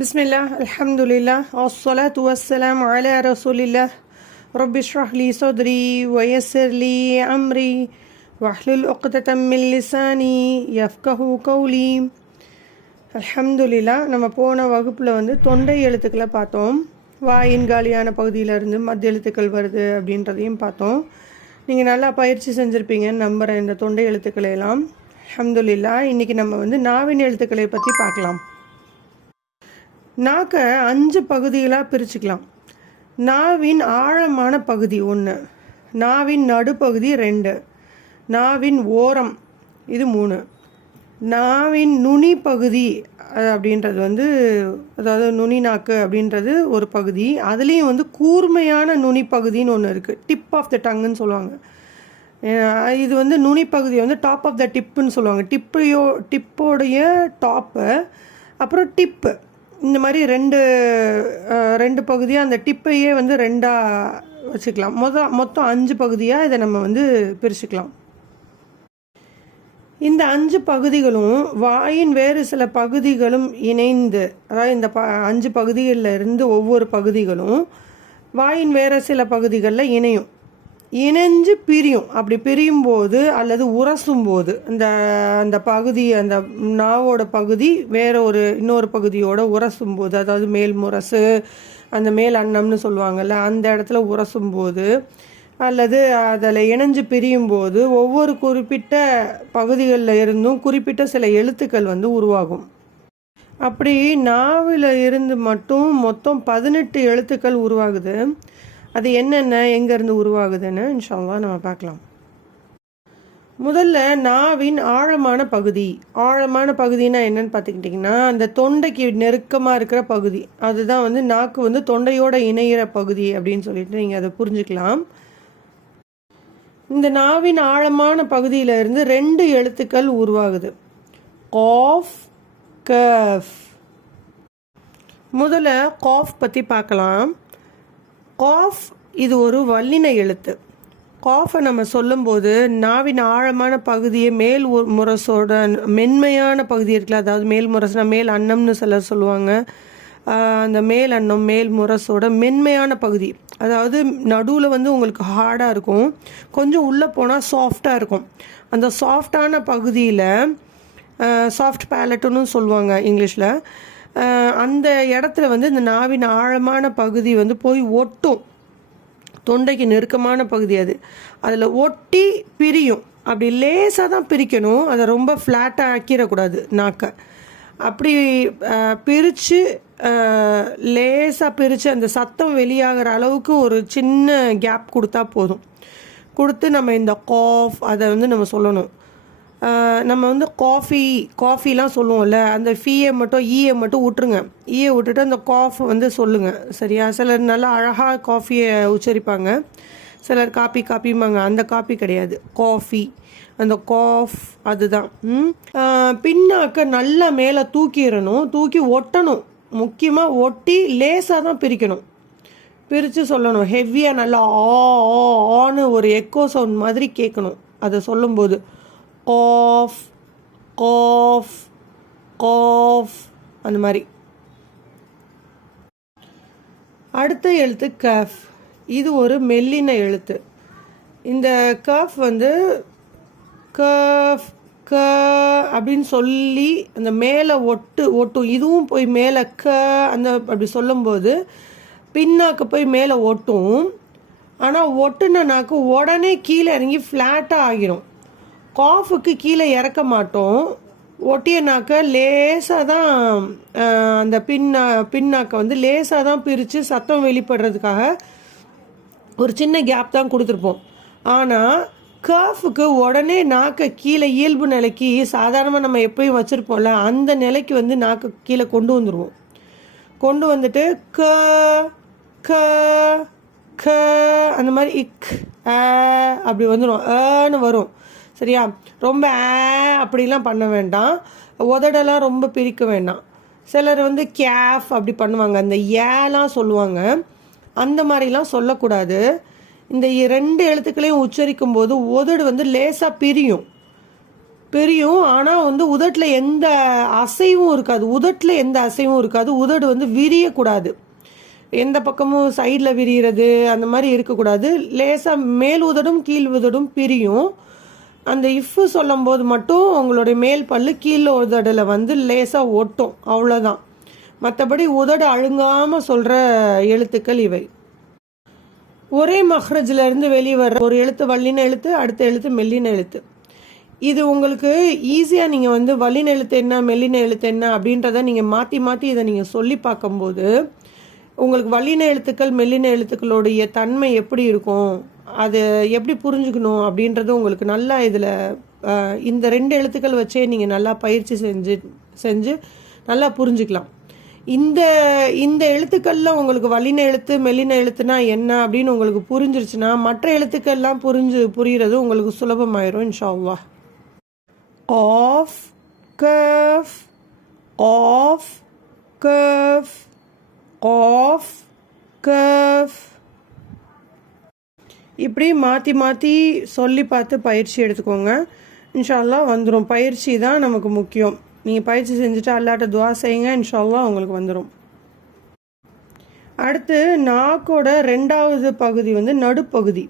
பிஸ்மில்லா அல்ஹம்துலில்லா அஸ்ஸலாத்து வஸ்ஸலாம் அலா ரசூலில்லா ரொபிஷ்ரஹ்லி சௌத்ரி ஒயசர்லி அம்ரி வஹ்லுல் ஒக்தத்தம் லிசானி யஃப்கஹு கௌலி அல்ஹம்துலில்லா நம்ம போன வகுப்பில் வந்து தொண்டை எழுத்துக்களை பார்த்தோம். வாயின் காலியான பகுதியிலிருந்து மத்திய எழுத்துக்கள் வருது அப்படின்றதையும் பார்த்தோம். நீங்கள் நல்லா பயிற்சி செஞ்சுருப்பீங்கன்னு நம்புகிறேன் இந்த தொண்டை எழுத்துக்களையெல்லாம் அஹமதுல்லா இன்றைக்கி நம்ம வந்து நாவின் எழுத்துக்களை பற்றி பார்க்கலாம். நாக்கை அஞ்சு பகுதிகளாக பிரிச்சுக்கலாம். நாவின் ஆழமான பகுதி ஒன்று நாவின் நடுப்பகுதி ரெண்டு. நாவின் ஓரம் இது மூணு. நாவின் நுனி பகுதி அப்படின்றது வந்து அதாவது நுனி நாக்கு அப்படின்றது ஒரு பகுதி. அதுலேயும் வந்து கூர்மையான நுனி பகுதின்னு ஒன்று இருக்குது டிப் ஆஃப் த டங்குன்னு சொல்லுவாங்க இது வந்து நுனி பகுதி வந்து டாப் ஆஃப் த டிப்புன்னு சொல்லுவாங்க. டிப்பையோ டிப்போடைய டாப்பு அப்புறம் டிப்பு இந்த மாதிரி ரெண்டு ரெண்டு பகுதியாக அந்த டிப்பையே வந்து ரெண்டாக வச்சுக்கலாம். மொத மொத்தம் அஞ்சு பகுதியாக இதை நம்ம வந்து பிரிச்சுக்கலாம். இந்த அஞ்சு பகுதிகளும் வாயின் வேறு சில பகுதிகளும் இணைந்து அதாவது இந்த ப அஞ்சு பகுதிகளில் இருந்து ஒவ்வொரு பகுதிகளும் வாயின் வேறு சில பகுதிகளில் இணையும். இணைஞ்சு பிரியும். அப்படி பிரியும் போது அல்லது உரசும் போது அந்த அந்த பகுதி அந்த நாவோட பகுதி வேற ஒரு இன்னொரு பகுதியோட உரசும் போது அதாவது மேல் முரசு அந்த மேல் அன்னம்னு சொல்லுவாங்கல்ல அந்த இடத்துல உரசும் போது அல்லது அதில் இணைஞ்சு பிரியும் போது ஒவ்வொரு குறிப்பிட்ட பகுதிகளில் இருந்தும் குறிப்பிட்ட சில எழுத்துக்கள் வந்து உருவாகும். அப்படி நாவில் இருந்து மட்டும் மொத்தம் பதினெட்டு எழுத்துக்கள் உருவாகுது. அது என்னென்ன எங்கேருந்து உருவாகுதுன்னு இன்ஷால்லா நம்ம பார்க்கலாம். முதல்ல நாவின் ஆழமான பகுதி. ஆழமான பகுதினா என்னன்னு பார்த்துக்கிட்டிங்கன்னா அந்த தொண்டைக்கு நெருக்கமாக இருக்கிற பகுதி. அதுதான் வந்து நாக்கு வந்து தொண்டையோட இணையிற பகுதி அப்படின்னு சொல்லிட்டு நீங்கள் அதை புரிஞ்சுக்கலாம். இந்த நாவின் ஆழமான பகுதியிலிருந்து ரெண்டு எழுத்துக்கள் உருவாகுது. Cough cuff. முதல்ல காஃப் பற்றி பார்க்கலாம். காஃப் இது ஒரு வல்லின எழுத்து. காஃபை நம்ம சொல்லும்போது நாவின் ஆழமான பகுதியை மேல் முரசோட மென்மையான பகுதி இருக்குல்ல அதாவது மேல் முரசுனா மேல் அன்னம்னு சிலர் சொல்லுவாங்க. அந்த மேல் அன்னம் மேல் முரசோட மென்மையான பகுதி. அதாவது நடுவில் வந்து உங்களுக்கு ஹார்டாக இருக்கும். கொஞ்சம் உள்ளே போனால் சாஃப்டாக இருக்கும். அந்த சாஃப்டான பகுதியில் சாஃப்ட் பேலட்டுன்னு சொல்லுவாங்க இங்கிலீஷில். அந்த இடத்துல வந்து இந்த நாவின் ஆழமான பகுதி வந்து போய் ஒட்டும். தொண்டைக்கு நெருக்கமான பகுதி அது. அதில் ஒட்டி பிரியும். அப்படி லேசாக தான் பிரிக்கணும். அதை ரொம்ப ஃப்ளாட்டாக ஆக்கிடக்கூடாது நாக்கை. அப்படி பிரித்து லேசாக பிரித்து அந்த சத்தம் வெளியாகிற அளவுக்கு ஒரு சின்ன கேப் கொடுத்தா போதும். கொடுத்து நம்ம இந்த காஃப் அதை வந்து நம்ம சொல்லணும். நம்ம வந்து காஃபி காஃபிலாம் சொல்லுவோம்ல அந்த ஃபீயை மட்டும் e ஈயை மட்டும் விட்டுருங்க ஈயை e விட்டுட்டு அந்த காஃப் வந்து சொல்லுங்கள் சரியா? சிலர் நல்லா அழகாக காஃபியை உச்சரிப்பாங்க. சிலர் காப்பி காப்பிம்பாங்க. அந்த காப்பி கிடையாது. காஃபி அந்த காஃப் அதுதான். பின்னாக்க நல்லா மேலே தூக்கிடணும். தூக்கி ஒட்டணும். முக்கியமாக ஒட்டி லேசாக தான் பிரிக்கணும். பிரித்து சொல்லணும். ஹெவியாக நல்லா ஆ ஆ, ஆன்னு ஒரு எக்கோ சவுண்ட் மாதிரி கேட்கணும். அதை சொல்லும்போது. கோஃப் கோஃப் கோஃப் அந்த மாதிரி. அடுத்த எழுத்து கஃப் இது ஒரு மெல்லின எழுத்து. இந்த கஃப் வந்து கஃப் க அப்படின்னு சொல்லி அந்த மேலே ஒட்டு ஒட்டும் இதுவும் போய் மேலே க அந்த அப்படி சொல்லும்போது பின்னாக்கு போய் மேலே ஒட்டும். ஆனால் ஒட்டுன நாக்கு உடனே கீழே இறங்கி ஃப்ளாட்டாக ஆகிரும். காஃபுக்கு கீழே இறக்க மாட்டோம். ஒட்டியனாக்க லேசாக தான் அந்த பின்னா பின்னாக்க வந்து லேசாக தான் பிரித்து சத்தம் வெளிப்படுறதுக்காக ஒரு சின்ன கேப் தான் கொடுத்துருப்போம். ஆனால் கர்ஃபுக்கு உடனே நாக்கை கீழே இயல்பு நிலைக்கு சாதாரணமாக நம்ம எப்பயும் வச்சுருப்போம்ல அந்த நிலைக்கு வந்து நாக்கை கீழே கொண்டு வந்துடுவோம் கொண்டு வந்துட்டு க க க அந்த மாதிரி இக் ஆ அப்படி வந்துடும் ஏன்னு வரும். சரியா? ரொம்ப ஆ அப்படிலாம் பண்ண வேண்டாம். உதடெல்லாம் ரொம்ப பிரிக்க வேண்டாம். சிலர் வந்து கேஃப் அப்படி பண்ணுவாங்க. அந்த ஏலாம் சொல்லுவாங்க. அந்த மாதிரிலாம் சொல்லக்கூடாது. இந்த ரெண்டு எழுத்துக்களையும் உச்சரிக்கும் போது உதடு வந்து லேசாக பிரியும். பிரியும். ஆனால் வந்து உதட்டில் எந்த அசைவும் இருக்காது. உதட்டில் எந்த அசைவும் இருக்காது. உதடு வந்து விரியக்கூடாது. எந்த பக்கமும் சைடில் விரிகிறது அந்த மாதிரி இருக்கக்கூடாது. லேசாக மேல் உதடும் கீழ் உதடும் பிரியும். அந்த இஃப்பு சொல்லும் போது மட்டும் உங்களுடைய மேல் பல்லு கீழே உதடில் வந்து லேசாக ஒட்டும். அவ்வளோதான் மற்றபடி உதடு அழுங்காமல் சொல்கிற எழுத்துக்கள் இவை. ஒரே மஹ்ரஜிலிருந்து இருந்து வெளியே வர்ற ஒரு எழுத்து வல்லின எழுத்து அடுத்த எழுத்து மெல்லின எழுத்து. இது உங்களுக்கு ஈஸியாக நீங்கள் வந்து வல்லின எழுத்து என்ன மெல்லின எழுத்து என்ன அப்படின்றத நீங்கள் மாற்றி மாற்றி இதை நீங்கள் சொல்லி பார்க்கும்போது உங்களுக்கு வல்லின எழுத்துக்கள் மெல்லின எழுத்துக்களுடைய தன்மை எப்படி இருக்கும்? அது எப்படி புரிஞ்சுக்கணும் அப்படின்றது உங்களுக்கு நல்லா இதில் இந்த ரெண்டு எழுத்துக்கள் வச்சே நீங்கள் நல்லா பயிற்சி செஞ்சு செஞ்சு நல்லா புரிஞ்சுக்கலாம். இந்த இந்த எழுத்துக்களில் உங்களுக்கு வலின எழுத்து மெல்லின எழுத்துனா என்ன அப்படின்னு உங்களுக்கு புரிஞ்சிருச்சுன்னா மற்ற எழுத்துக்கள்லாம் புரிஞ்சு புரிகிறது உங்களுக்கு சுலபமாயிரும் இன்ஷாவா ஆஃப் கஃப் ஆஃப் கஃப் ஆஃப் கஃப் இப்படி மாற்றி மாற்றி சொல்லி பார்த்து பயிற்சி எடுத்துக்கோங்க. இன்ஷால்லா வந்துடும் பயிற்சி தான் நமக்கு முக்கியம். நீங்கள் பயிற்சி செஞ்சுட்டு அல்லாட்ட துவா செய்யுங்க. இன்ஷால்லா உங்களுக்கு வந்துடும் அடுத்து நாக்கோட ரெண்டாவது பகுதி வந்து நடுப்பகுதி.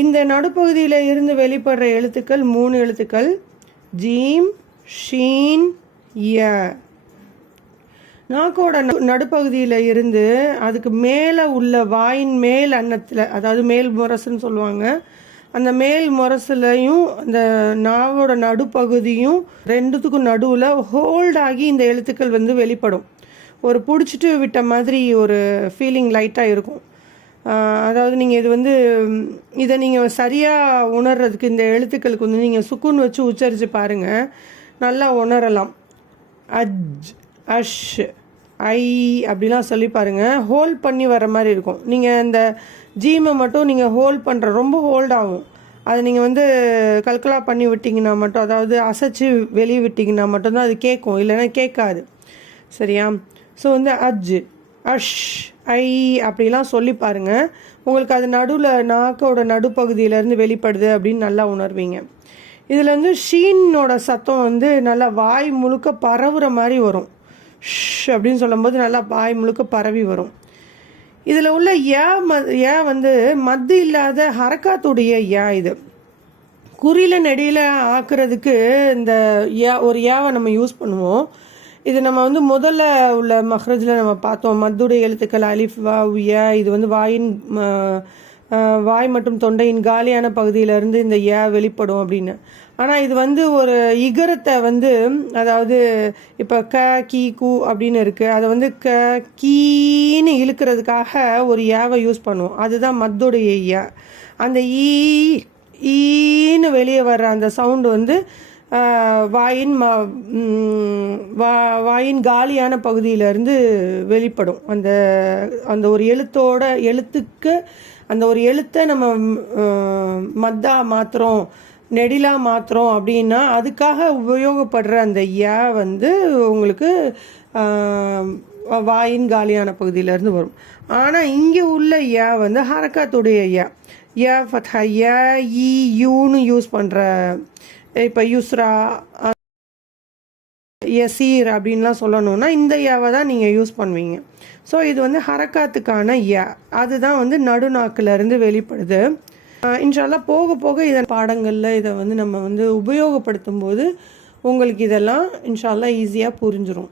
இந்த நடுப்பகுதியில் இருந்து வெளிப்படுற எழுத்துக்கள் மூணு எழுத்துக்கள். ஜீம் ஷீன் ய. நாக்கோட நடுப்பகுதியில் இருந்து அதுக்கு மேலே உள்ள வாயின் மேல் அன்னத்தில் அதாவது மேல் முரசுன்னு சொல்லுவாங்க. அந்த மேல் முரசுலையும் அந்த நாவோட நடுப்பகுதியும் ரெண்டுத்துக்கும் நடுவில் ஹோல்ட் ஆகி இந்த எழுத்துக்கள் வந்து வெளிப்படும். ஒரு பிடிச்சிட்டு விட்ட மாதிரி ஒரு ஃபீலிங் லைட்டாக இருக்கும். அதாவது நீங்கள் இது வந்து இதை நீங்கள் சரியாக உணர்றதுக்கு இந்த எழுத்துக்களுக்கு வந்து நீங்கள் சுக்குன்னு வச்சு உச்சரித்து பாருங்கள் நல்லா உணரலாம். அஜ் அஷ். ஐ அப்படிலாம் சொல்லி பாருங்கள் ஹோல்ட் பண்ணி வர மாதிரி இருக்கும். நீங்கள் இந்த ஜீமை மட்டும் நீங்கள் ஹோல்ட் பண்ணுற ரொம்ப ஹோல்ட் ஆகும். அது நீங்கள் வந்து கல்கலா பண்ணி விட்டிங்கன்னா மட்டும் அதாவது அசைச்சு வெளியே விட்டிங்கன்னா மட்டும்தான் அது கேட்கும். இல்லைன்னா கேட்காது. சரியா? ஸோ வந்து அஜ் அஷ் ஐ அப்படிலாம் சொல்லி பாருங்கள் உங்களுக்கு அது நடுவில் நாக்கோட நடுப்பகுதியிலேருந்து வெளிப்படுது அப்படின்னு நல்லா உணர்வீங்க. இதில் வந்து ஷீனோட சத்தம் வந்து நல்லா வாய் முழுக்க பரவுற மாதிரி வரும். ஷ் அப்படின்னு சொல்லும்போது நல்லா பாய் முழுக்க பரவி வரும். இதில் உள்ள ஏ ம ஏ வந்து மத்து இல்லாத ஹரக்காத்துடைய ஏ இது. குறியில நெடியில் ஆக்குறதுக்கு இந்த ஏ ஒரு ஏவை நம்ம யூஸ் பண்ணுவோம். இது நம்ம வந்து முதல்ல உள்ள மஹ்ரஜில் நம்ம பார்த்தோம். மத்துடைய எழுத்துக்கள் அலிஃப் வா ஏ இது வந்து வாயின் வாய் மற்றும் தொண்டையின் காலியான பகுதியிலேருந்து இந்த ஏ வெளிப்படும் அப்படின்னு. ஆனால் இது வந்து ஒரு இகரத்தை வந்து அதாவது இப்போ க கீ கூ அப்படின்னு இருக்குது அதை வந்து க கீன்னு இழுக்கிறதுக்காக ஒரு ஏவை யூஸ் பண்ணுவோம். அதுதான் மத்தோடைய ஏ அந்த ஈ ஈன்னு வெளியே வர்ற அந்த சவுண்டு வந்து வாயின் ம வா வாயின் காலியான பகுதியிலேருந்து வெளிப்படும். அந்த அந்த ஒரு எழுத்தோட எழுத்துக்கு அந்த ஒரு எழுத்தை நம்ம மத்தா மாத்திரம் நெடிலா மாத்திரம் அப்படின்னா அதுக்காக உபயோகப்படுற அந்த ஏ வந்து உங்களுக்கு வாயின் காலியான பகுதியிலேருந்து வரும். ஆனால் இங்கே உள்ள ஏ வந்து ஹரக்காத்துடைய யா. ஏ ஃபத்ஹா ஏ ஈ யூன்னு யூஸ் பண்ணுற இப்போ யுஸ்ரா எசீர் அப்படின்லாம் சொல்லணும்னா இந்த யாவை தான் நீங்கள் யூஸ் பண்ணுவீங்க. ஸோ இது வந்து ஹரக்காத்துக்கான ஏ அதுதான் வந்து நடுநாக்கிலேருந்து வெளிப்படுது. இன்ஷால்லாம் போக போக இதன் பாடங்களில் இதை வந்து நம்ம வந்து உபயோகப்படுத்தும் போது உங்களுக்கு இதெல்லாம் இன்ஷால்லாம் ஈஸியாக புரிஞ்சிடும்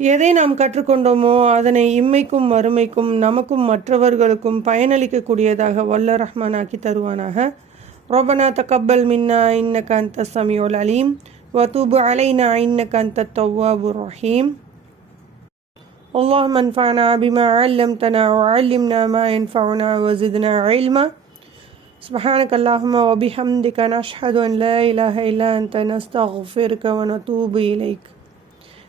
எதை நாம் கற்றுக்கொண்டோமோ அதனை இம்மைக்கும் மறுமைக்கும் நமக்கும் மற்றவர்களுக்கும் பயனளிக்கக்கூடியதாக வல்ல ரஹ்மான் ஆக்கி தருவானாக ரொபனா தகப்பல் மின்னா இன்னக அந்த சமியோல் அலீம் வதூபு அலைனா இன்னக அந்த தவ்வாபு ரஹீம் اللهم انفعنا بما علمتنا وعلمنا ما ينفعنا وزدنا علما سبحانك اللهم وبحمدك نشهد أن لا إله إلا أنت نستغفرك ونتوب إليك